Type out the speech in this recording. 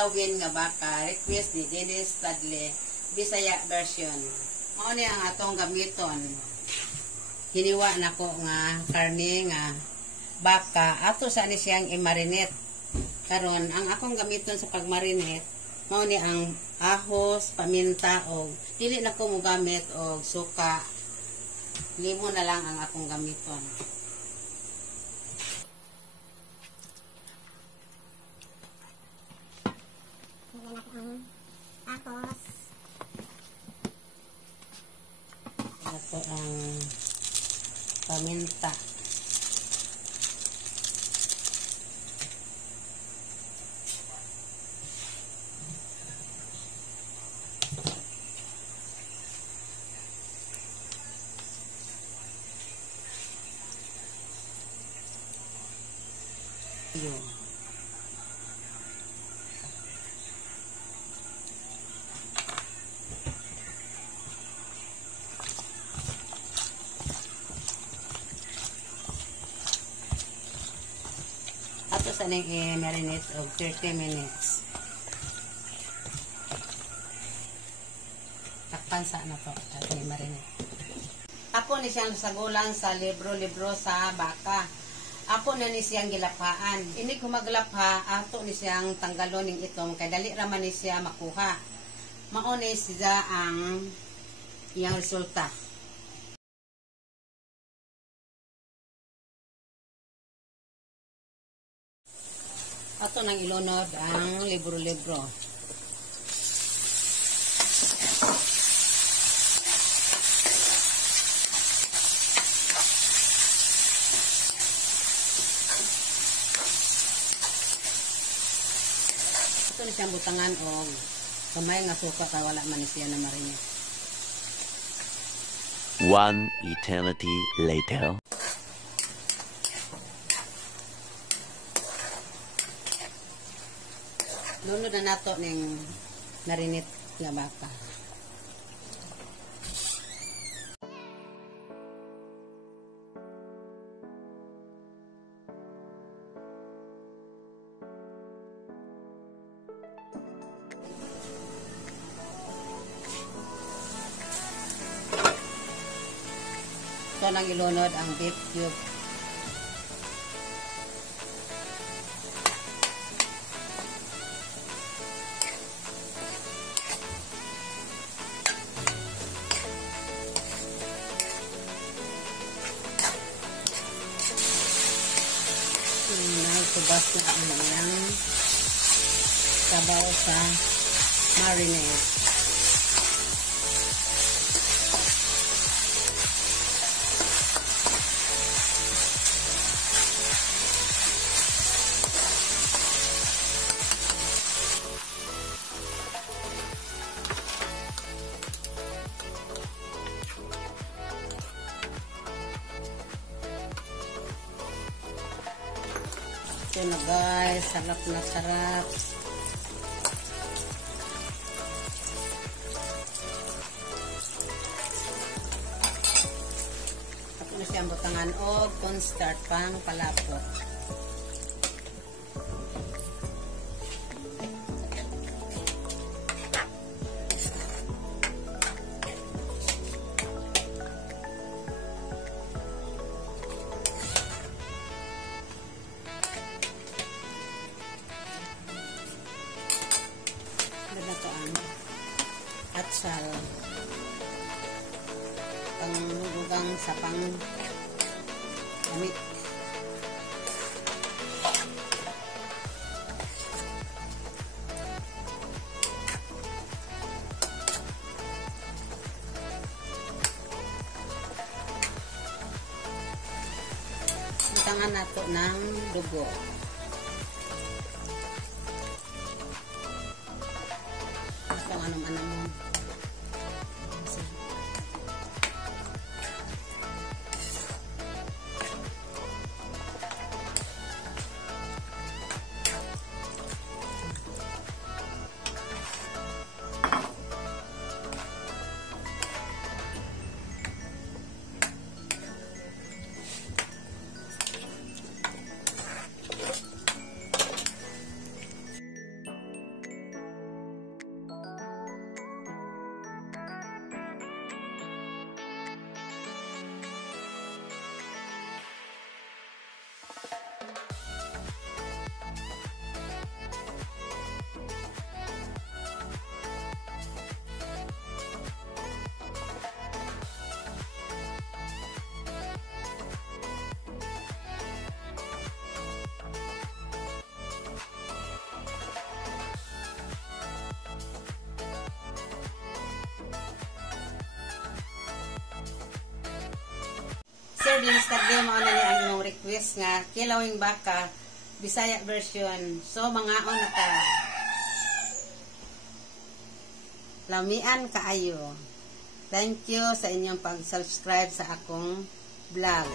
kilawin nga baka, request ni Dennis Tadle, Bisaya version. Mao ni ang atong gamiton. Hiniwa na ko nga karne nga baka, ato sa ni siyang i-marinate. Karon ang akong gamiton sa pag-marinate, mao ni ang ahos, paminta, o dili na ko mo gamit og suka. Limon na lang ang akong gamiton. Ito ang paminta. Yun. Ato sa nang i-marinate of 30 minutes. Takpansa na to at i-marinate. Ako ni siyang sagulang sa libro-libro sa baka. Ako na ni siyang gilaphaan. Ini ko maglapha, ato ni siyang tanggalon ng itong kay dali raman ni siya makuha. Mao ni siya ang iyang resulta. Ato nang ilunod ang libro-libro. Ito na siyang butangan o kamay nga suka ka wala man siya na marinate. One eternity later. Lunod na nato ng marinate nga baka. Ito nang ilunod ang beef cube. Naitubas na ang iyang sabaw sa marinade. Ito na guys, sarap na sarap. Ako na siyang butangan o cornstarch pang palapot. Atsal panglugang sa pang damit. Butangan nato ng dugo. Kung anong-anong mo. Sir Dennis Tadleo, mao na ni ang imong request nga kilawing baka Bisaya version. So mangaon na ka. Lamian kaayo. Thank you sa inyong pag-subscribe sa akong vlog.